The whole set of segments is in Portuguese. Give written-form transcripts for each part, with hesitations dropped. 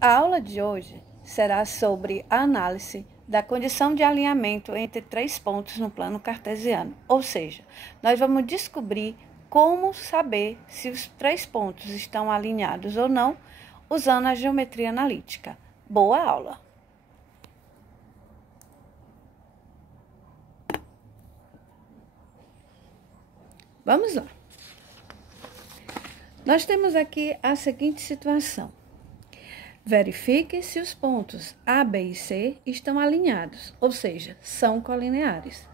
A aula de hoje será sobre a análise da condição de alinhamento entre três pontos no plano cartesiano, ou seja, nós vamos descobrir como saber se os três pontos estão alinhados ou não usando a geometria analítica. Boa aula! Vamos lá. Nós temos aqui a seguinte situação. Verifique se os pontos A, B e C estão alinhados, ou seja, são colineares.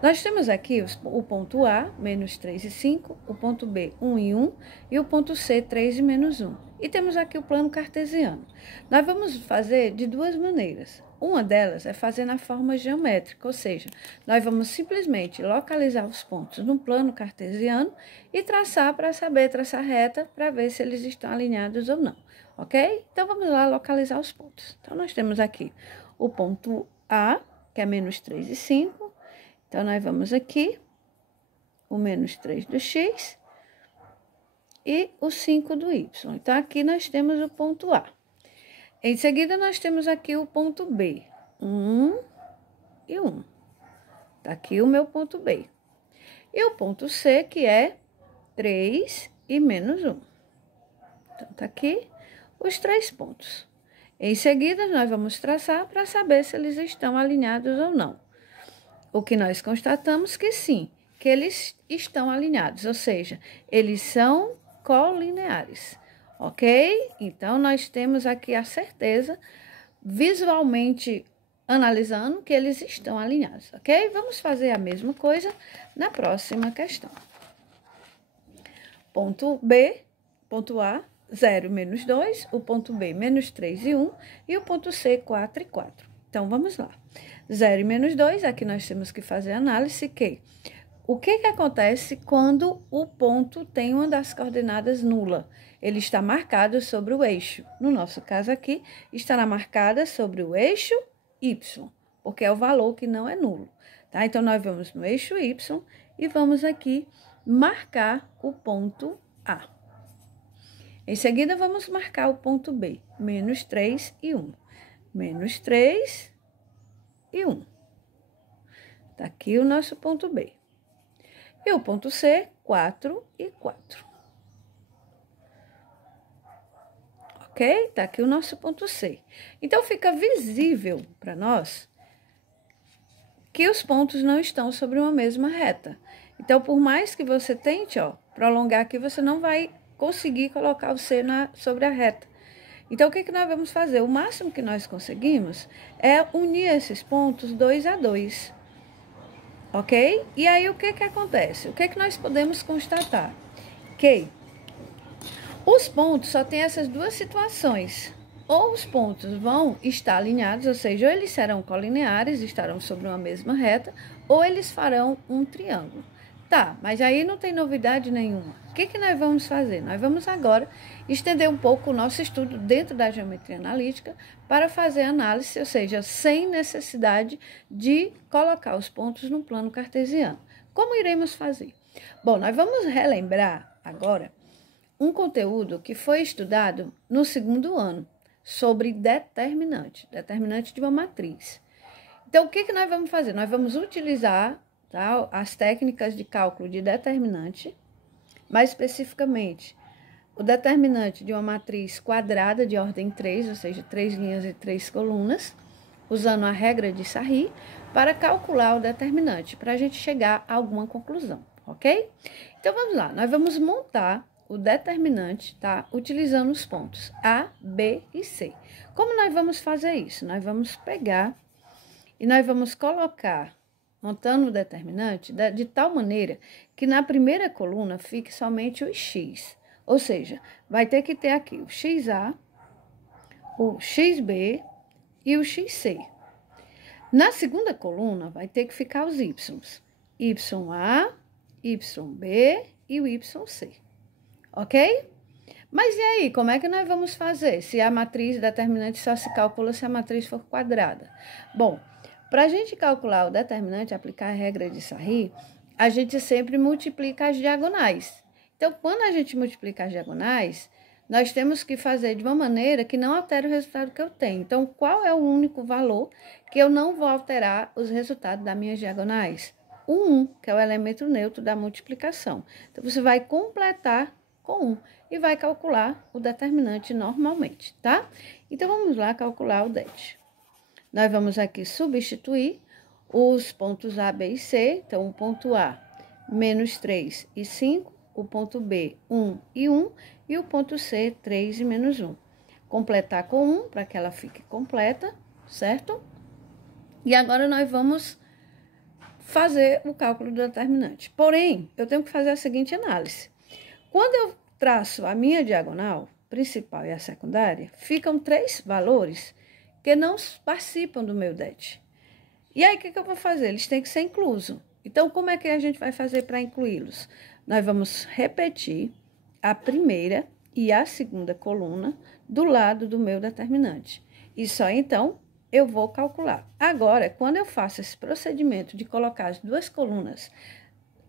Nós temos aqui o ponto A, menos 3 e 5, o ponto B, 1 e 1, e o ponto C, 3 e menos 1. E temos aqui o plano cartesiano. Nós vamos fazer de duas maneiras. Uma delas é fazer na forma geométrica, ou seja, nós vamos simplesmente localizar os pontos no plano cartesiano e traçar para saber traçar reta para ver se eles estão alinhados ou não, ok? Então, vamos lá localizar os pontos. Então, nós temos aqui o ponto A, que é menos 3 e 5. Então, nós vamos aqui, o menos 3 do x e o 5 do y. Então, aqui nós temos o ponto A. Em seguida, nós temos aqui o ponto B, 1 e 1. Tá aqui o meu ponto B. E o ponto C, que é 3 e menos 1. Então, tá aqui os três pontos. Em seguida, nós vamos traçar para saber se eles estão alinhados ou não. O que nós constatamos que sim, que eles estão alinhados, ou seja, eles são colineares. Ok? Então, nós temos aqui a certeza, visualmente analisando, que eles estão alinhados, ok? Vamos fazer a mesma coisa na próxima questão. Ponto B, ponto A, 0 e menos 2, o ponto B, menos 3 e 1, e o ponto C, 4 e 4. Então, vamos lá. 0 e menos 2, aqui nós temos que fazer a análise que... O que acontece quando o ponto tem uma das coordenadas nula? Ele está marcado sobre o eixo. No nosso caso aqui, estará marcada sobre o eixo Y, porque é o valor que não é nulo. Tá? Então, nós vamos no eixo Y e vamos aqui marcar o ponto A. Em seguida, vamos marcar o ponto B, menos 3 e 1. Menos 3 e 1. Tá aqui o nosso ponto B. E o ponto C, 4 e 4. Ok? Tá aqui o nosso ponto C. Então, fica visível para nós que os pontos não estão sobre uma mesma reta. Então, por mais que você tente, prolongar aqui, você não vai conseguir colocar o C sobre a reta. Então, o que nós vamos fazer? O máximo que nós conseguimos é unir esses pontos 2 a 2. Ok? E aí, o que acontece? O que nós podemos constatar? Que os pontos só tem essas duas situações. Ou os pontos vão estar alinhados, ou seja, ou eles serão colineares, estarão sobre uma mesma reta, ou eles farão um triângulo. Tá, mas aí não tem novidade nenhuma. O que nós vamos fazer? Nós vamos agora estender um pouco o nosso estudo dentro da geometria analítica para fazer análise, ou seja, sem necessidade de colocar os pontos no plano cartesiano. Como iremos fazer? Bom, nós vamos relembrar agora um conteúdo que foi estudado no segundo ano sobre determinante de uma matriz. Então, o que nós vamos fazer? Nós vamos utilizar as técnicas de cálculo de determinante, mais especificamente, o determinante de uma matriz quadrada de ordem 3, ou seja, 3 linhas e 3 colunas, usando a regra de Sarri, para calcular o determinante, para a gente chegar a alguma conclusão, ok? Então, vamos lá, nós vamos montar o determinante, utilizando os pontos A, B e C. Como nós vamos fazer isso? Nós vamos pegar e nós vamos colocar, montando o determinante, de tal maneira que na primeira coluna fique somente o x. Ou seja, vai ter que ter aqui o xa, o xb e o xc. Na segunda coluna, vai ter que ficar os y's. Ya, yb e o yc. Ok? Mas e aí, como é que nós vamos fazer se a matriz determinante só se calcula se a matriz for quadrada? Bom, para a gente calcular o determinante, aplicar a regra de Sarri, a gente sempre multiplica as diagonais. Então, quando a gente multiplica as diagonais, nós temos que fazer de uma maneira que não altere o resultado que eu tenho. Então, qual é o único valor que eu não vou alterar os resultados das minhas diagonais? O 1, que é o elemento neutro da multiplicação. Então, você vai completar com 1 e vai calcular o determinante normalmente, tá? Então, vamos lá calcular o det. Nós vamos aqui substituir os pontos A, B e C. Então, o ponto A, menos 3 e 5. O ponto B, 1 e 1. E o ponto C, 3 e menos 1. Completar com 1, para que ela fique completa, certo? E agora, nós vamos fazer o cálculo do determinante. Porém, eu tenho que fazer a seguinte análise. Quando eu traço a minha diagonal principal e a secundária, ficam 3 valores que não participam do meu det. E aí, o que eu vou fazer? Eles têm que ser inclusos. Então, como é que a gente vai fazer para incluí-los? Nós vamos repetir a primeira e a segunda coluna do lado do meu determinante. E só então eu vou calcular. Agora, quando eu faço esse procedimento de colocar as duas colunas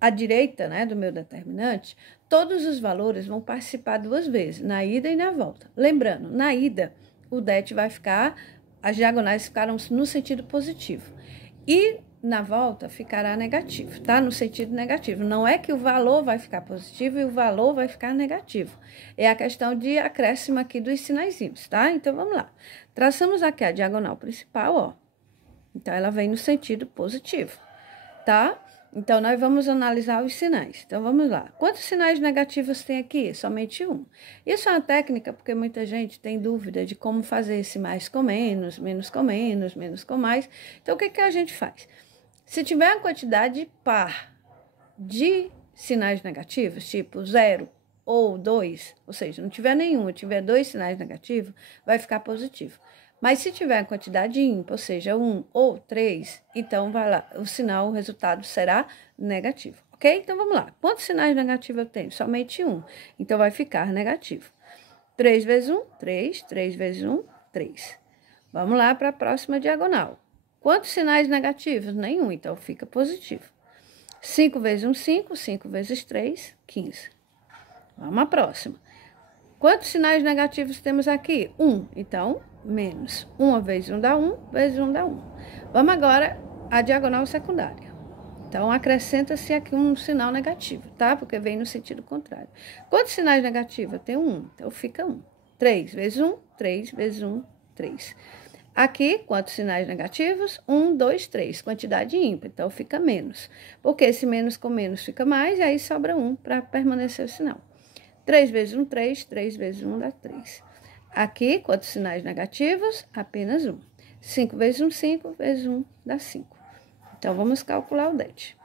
à direita, né, do meu determinante, todos os valores vão participar 2 vezes, na ida e na volta. Lembrando, na ida, o det vai ficar, as diagonais ficaram no sentido positivo. E na volta ficará negativo, tá? No sentido negativo. Não é que o valor vai ficar positivo e o valor vai ficar negativo. É a questão de acréscimo aqui dos sinaizinhos, tá? Então, vamos lá. Traçamos aqui a diagonal principal, ó. Então, ela vem no sentido positivo, tá? Então, nós vamos analisar os sinais. Então, vamos lá. Quantos sinais negativos tem aqui? Somente 1. Isso é uma técnica porque muita gente tem dúvida de como fazer esse mais com menos, menos com menos, menos com mais. Então, o que a gente faz? Se tiver uma quantidade par de sinais negativos, tipo 0 ou 2, ou seja, não tiver nenhum, tiver 2 sinais negativos, vai ficar positivo. Mas se tiver quantidade ímpar, ou seja, 1 ou 3, então vai lá, o resultado será negativo, ok? Então, vamos lá. Quantos sinais negativos eu tenho? Somente 1. Então, vai ficar negativo. 3 vezes 1, 3. 3 vezes 1, 3. Vamos lá para a próxima diagonal. Quantos sinais negativos? Nenhum, então fica positivo. 5 vezes 1, 5. 5 vezes 3, 15. Vamos à próxima. Quantos sinais negativos temos aqui? 1. Então, menos. 1 vezes 1 dá 1, vezes 1 dá 1. Vamos agora à diagonal secundária. Então, acrescenta-se aqui um sinal negativo, tá? Porque vem no sentido contrário. Quantos sinais negativos? Eu tenho 1, então fica 1. 3 vezes 1, 3 vezes 1, 3. Aqui, quantos sinais negativos? 1, 2, 3. Quantidade ímpar, então fica menos. Porque esse menos com menos fica mais, e aí sobra 1 para permanecer o sinal. 3 vezes 1, 3. 3 vezes 1 dá 3. Aqui, quantos sinais negativos? Apenas 1. 5 vezes 1, 5. Vezes 1 dá 5. Então, vamos calcular o det.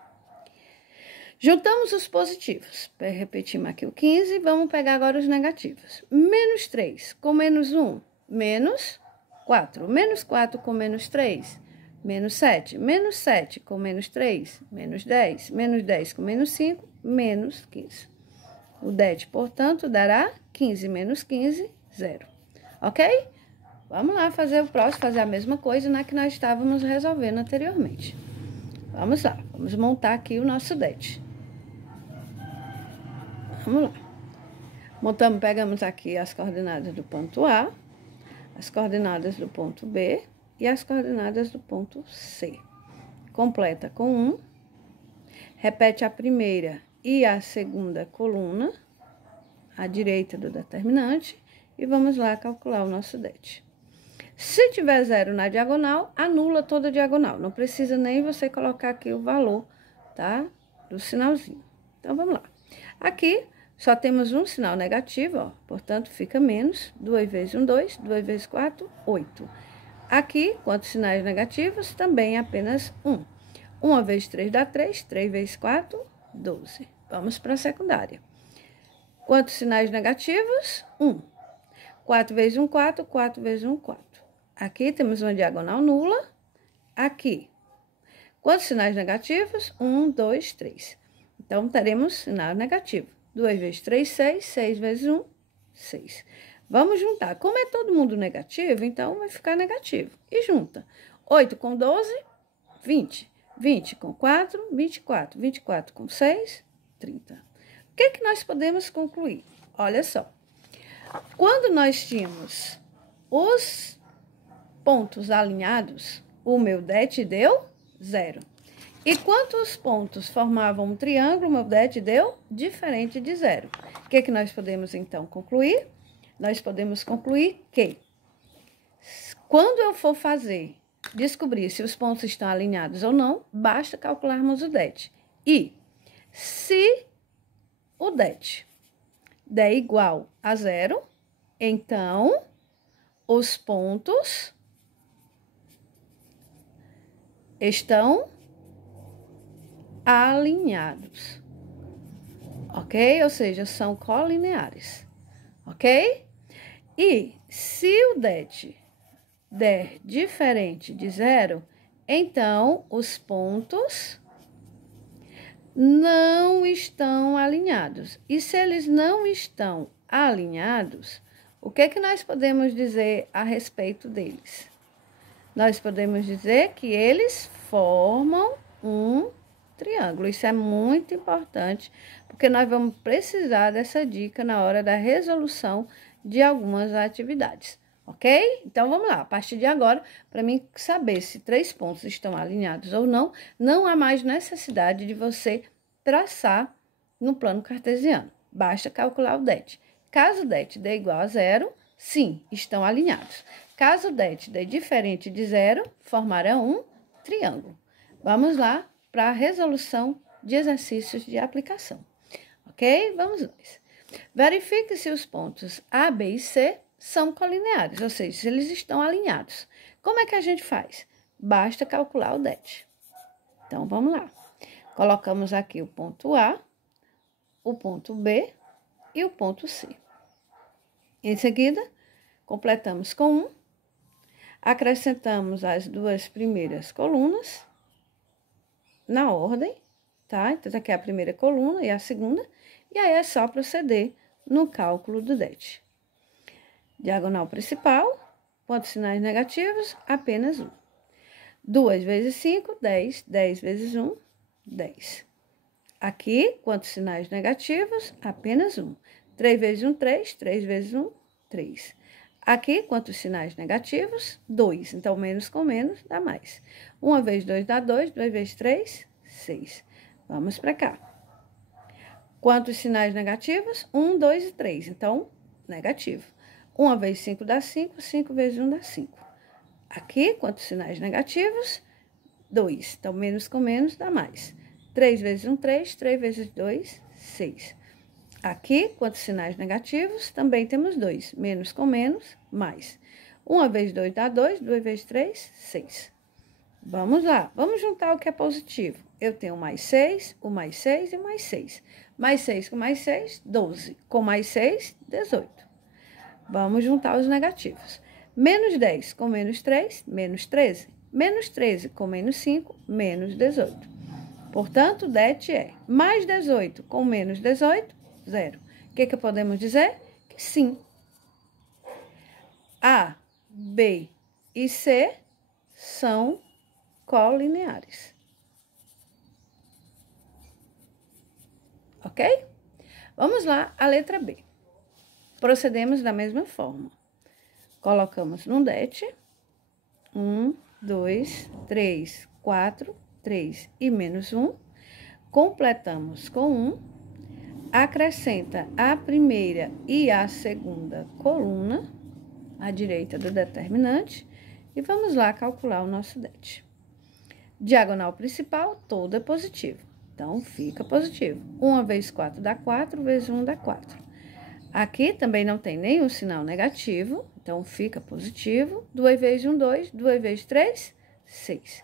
Juntamos os positivos. Repetimos aqui o 15. Vamos pegar agora os negativos. Menos 3 com menos 1, menos 4. Menos 4 com menos 3, menos 7. Menos 7 com menos 3, menos 10. Menos 10 com menos 5, menos 15. O det, portanto, dará 15 menos 15, 0. Ok? Vamos lá fazer o próximo, fazer a mesma coisa na que nós estávamos resolvendo anteriormente. Vamos lá, vamos montar aqui o nosso det. Vamos lá. Montamos, pegamos aqui as coordenadas do ponto A, as coordenadas do ponto B e as coordenadas do ponto C. Completa com 1. Repete a primeira e a segunda coluna, à direita do determinante, e vamos lá calcular o nosso det. Se tiver 0 na diagonal, anula toda a diagonal. Não precisa nem você colocar aqui o valor, tá? Do sinalzinho. Então, vamos lá. Aqui, só temos um sinal negativo, ó. Portanto, fica menos. 2 vezes 1, 2. 2 vezes 4, 8. Aqui, quantos sinais negativos? Também apenas 1. 1 vezes 3 dá 3. 3 vezes 4, 12. Vamos para a secundária. Quantos sinais negativos? 1. 4 vezes 1, 4. 4 vezes 1, 4. Aqui temos uma diagonal nula. Aqui. Quantos sinais negativos? 1, 2, 3. Então, teremos sinal negativo. 2 vezes 3, 6. 6 vezes 1, 6. Vamos juntar. Como é todo mundo negativo, então vai ficar negativo. E junta. 8 com 12, 20. 20 com 4, 24. 24 com 6, 30. O que nós podemos concluir? Olha só. Quando nós tínhamos os pontos alinhados, o meu det deu 0. E quantos pontos formavam um triângulo, o meu det deu diferente de 0. O que nós podemos, então, concluir? Nós podemos concluir que, quando eu for descobrir se os pontos estão alinhados ou não, basta calcularmos o det. E, se o det der igual a 0, então, os pontos estão alinhados, ok? Ou seja, são colineares, ok? E se o det der diferente de 0, então os pontos não estão alinhados. E se eles não estão alinhados, o que nós podemos dizer a respeito deles? Nós podemos dizer que eles formam um triângulo. Isso é muito importante, porque nós vamos precisar dessa dica na hora da resolução de algumas atividades, ok? Então, vamos lá. A partir de agora, para mim saber se 3 pontos estão alinhados ou não, não há mais necessidade de você traçar no plano cartesiano. Basta calcular o det. Caso o det dê igual a 0, sim, estão alinhados. Caso o det dê diferente de 0, formarão um triângulo. Vamos lá para a resolução de exercícios de aplicação, ok? Vamos lá. Verifique se os pontos A, B e C são colineares, ou seja, se eles estão alinhados. Como é que a gente faz? Basta calcular o det. Então, vamos lá. Colocamos aqui o ponto A, o ponto B e o ponto C. Em seguida, completamos com 1, acrescentamos as 2 primeiras colunas na ordem, tá? Então, aqui é a primeira coluna e a segunda, e aí é só proceder no cálculo do det. Diagonal principal, quantos sinais negativos? Apenas 1. 2 vezes 5, 10. 10 vezes 1, 10. Aqui, quantos sinais negativos? Apenas 1. 3 vezes 1, 3. 3 vezes 1, 3. Aqui, quantos sinais negativos? 2. Então, menos com menos dá mais. 1 vezes 2 dá 2. 2 vezes 3, 6. Vamos para cá. Quantos sinais negativos? 1, 2 e 3. Então, negativo. 1 vezes 5 dá 5. 5 vezes 1 dá 5. Aqui, quantos sinais negativos? 2. Então, menos com menos dá mais. 3 vezes 1, 3. 3 vezes 2, 6. Aqui, quantos sinais negativos? Também temos 2. Menos com menos, mais. 1 vezes 2 dá 2. 2 vezes 3, 6. Vamos lá. Vamos juntar o que é positivo. Eu tenho mais 6, o mais 6 e mais 6. Mais 6 com mais 6, 12. Com mais 6, 18. Vamos juntar os negativos. Menos 10 com menos 3, menos 13. Menos 13 com menos 5, menos 18. Portanto, det é mais 18 com menos 18, 0. O que podemos dizer? Que sim. A, B e C são colineares. Ok? Vamos lá, a letra B. Procedemos da mesma forma. Colocamos no det. 1, 2, 3, 4, 3 e menos 1. Completamos com 1. Acrescenta a primeira e a segunda coluna à direita do determinante. E vamos lá calcular o nosso det. Diagonal principal, todo é positivo. Então, fica positivo. 1 vezes 4 dá 4, vezes 1 dá 4. Aqui também não tem nenhum sinal negativo, então fica positivo. 2 vezes 1, 2. 2 vezes 3, 6.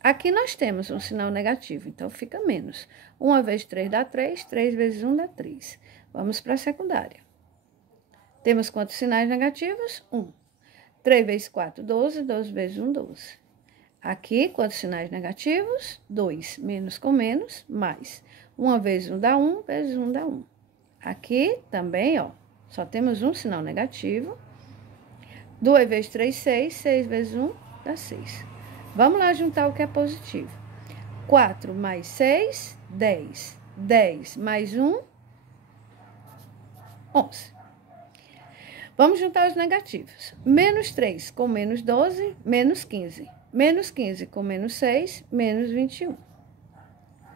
Aqui nós temos um sinal negativo, então fica menos. 1 vezes 3 dá 3, 3 vezes 1 dá 3. Vamos para a secundária. Temos quantos sinais negativos? 1. 3 vezes 4, 12. 12 vezes 1, 12. Aqui, quantos sinais negativos? 2. Menos com menos, mais. 1 vezes 1 dá 1, vezes 1 dá 1. Aqui também, ó, só temos um sinal negativo. 2 vezes 3, 6. 6 vezes 1 dá 6. Vamos lá juntar o que é positivo. 4 mais 6, 10. 10 mais 1, 11. Vamos juntar os negativos. Menos 3 com menos 12, menos 15. Menos 15 com menos 6, menos 21.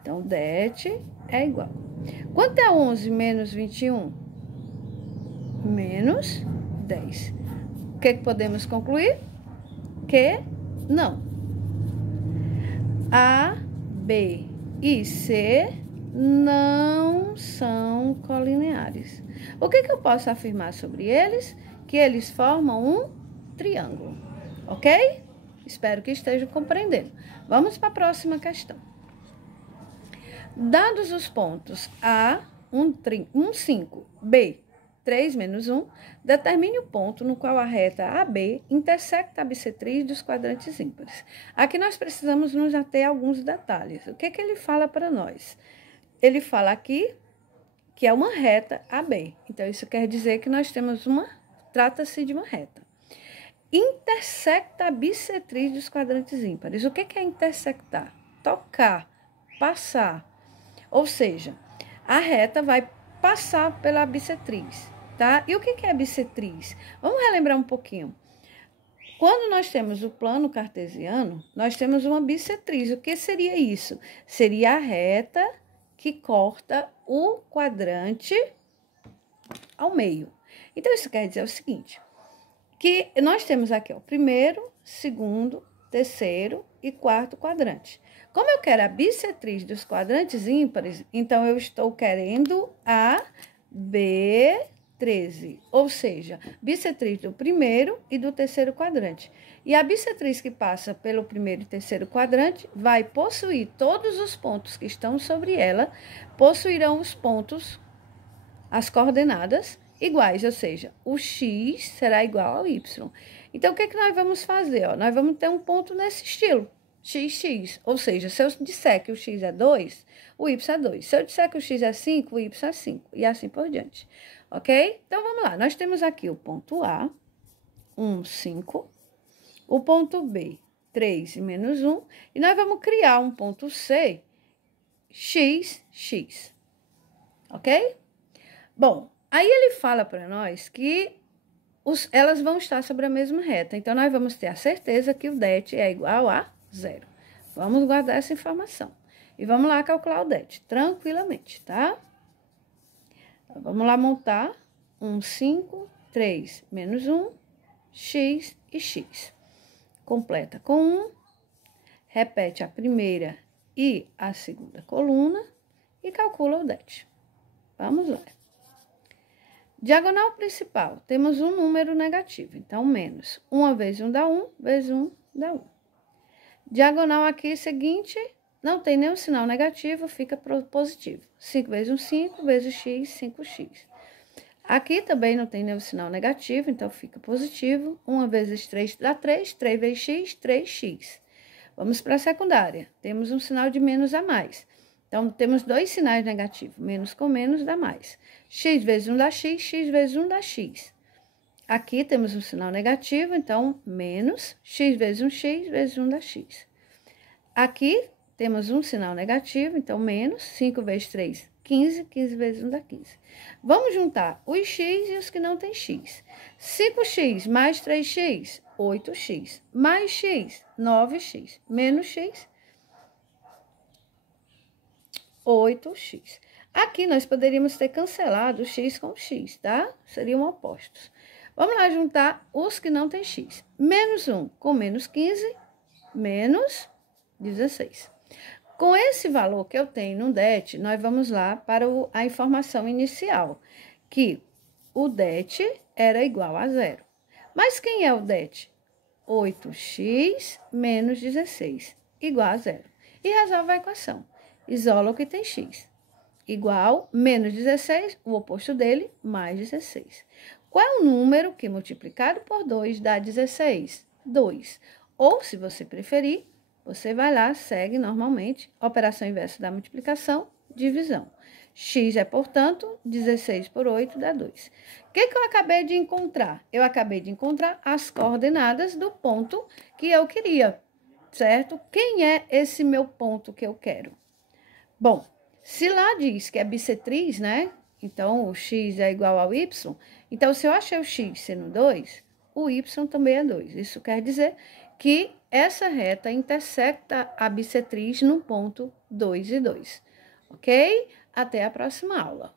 Então, det é igual. Quanto é 11 menos 21? Menos 10. O que podemos concluir? Que não. A, B e C não são colineares. O que eu posso afirmar sobre eles? Que eles formam um triângulo, ok? Espero que estejam compreendendo. Vamos para a próxima questão. Dados os pontos A, 5, B, 3 menos 1, determine o ponto no qual a reta AB intersecta a bissetriz dos quadrantes ímpares. Aqui nós precisamos nos ater a alguns detalhes. O que ele fala para nós? Ele fala aqui que é uma reta AB. Então, isso quer dizer que nós temos trata-se de uma reta. Intersecta a bissetriz dos quadrantes ímpares. O que é intersectar? Tocar, passar. Ou seja, a reta vai passar pela bissetriz, tá? E o que é a bissetriz? Vamos relembrar um pouquinho. Quando nós temos o plano cartesiano, nós temos uma bissetriz. O que seria isso? Seria a reta que corta o quadrante ao meio. Então, isso quer dizer o seguinte, que nós temos aqui o primeiro, segundo, terceiro e quarto quadrante. Como eu quero a bissetriz dos quadrantes ímpares, então eu estou querendo a B13, ou seja, bissetriz do primeiro e do terceiro quadrante. E a bissetriz que passa pelo primeiro e terceiro quadrante vai possuir todos os pontos que estão sobre ela, possuirão os pontos, as coordenadas iguais, ou seja, o x será igual ao y. Então, o que nós vamos fazer? Nós vamos ter um ponto nesse estilo, x, ou seja, se eu disser que o x é 2, o y é 2. Se eu disser que o x é 5, o y é 5, e assim por diante. Ok? Então, vamos lá. Nós temos aqui o ponto A, 1, 5. O ponto B, 3 e menos 1. E nós vamos criar um ponto C, x. Ok? Bom, aí ele fala para nós que elas vão estar sobre a mesma reta. Então, nós vamos ter a certeza que o det é igual a 0. Vamos guardar essa informação. E vamos lá calcular o det, tranquilamente, tá? Então, vamos lá montar 1, 5, 3 menos 1, x e x. Completa com 1, repete a primeira e a segunda coluna e calcula o det. Vamos lá. Diagonal principal, temos um número negativo, então menos 1 vezes 1 dá 1, vezes 1 dá 1. Diagonal aqui seguinte, não tem nenhum sinal negativo, fica positivo. 5 vezes 1, 5, vezes x, 5x. Aqui também não tem nenhum sinal negativo, então fica positivo. 1 vezes 3 dá 3, 3 vezes x, 3x. Vamos para a secundária, temos um sinal de menos a mais. Então, temos dois sinais negativos, menos com menos dá mais. X vezes 1 dá x, x vezes 1 dá x. Aqui temos um sinal negativo, então, menos x vezes 1, x vezes 1 dá x. Aqui temos um sinal negativo, então, menos 5 vezes 3, 15, 15 vezes 1 dá 15. Vamos juntar os x e os que não têm x. 5x mais 3x, 8x. Mais x, 9x. Menos x, 8x. Aqui nós poderíamos ter cancelado x com x, tá? Seriam opostos. Vamos lá juntar os que não têm x. Menos 1 com menos 15, menos 16. Com esse valor que eu tenho no det, nós vamos lá para a informação inicial, que o det era igual a 0. Mas quem é o det? 8x menos 16, igual a 0. E resolve a equação. Isola o que tem x. Igual, menos 16, o oposto dele, mais 16. Qual é o número que multiplicado por 2 dá 16? 2. Ou, se você preferir, você vai lá, segue normalmente, operação inversa da multiplicação, divisão. X é, portanto, 16 por 8 dá 2. O que eu acabei de encontrar? Eu acabei de encontrar as coordenadas do ponto que eu queria, certo? Quem é esse meu ponto que eu quero? Bom, se lá diz que é bissetriz, né? Então, o x é igual ao y. Então, se eu achei o x sendo 2, o y também é 2. Isso quer dizer que essa reta intersecta a bissetriz no ponto 2 e 2. Ok? Até a próxima aula.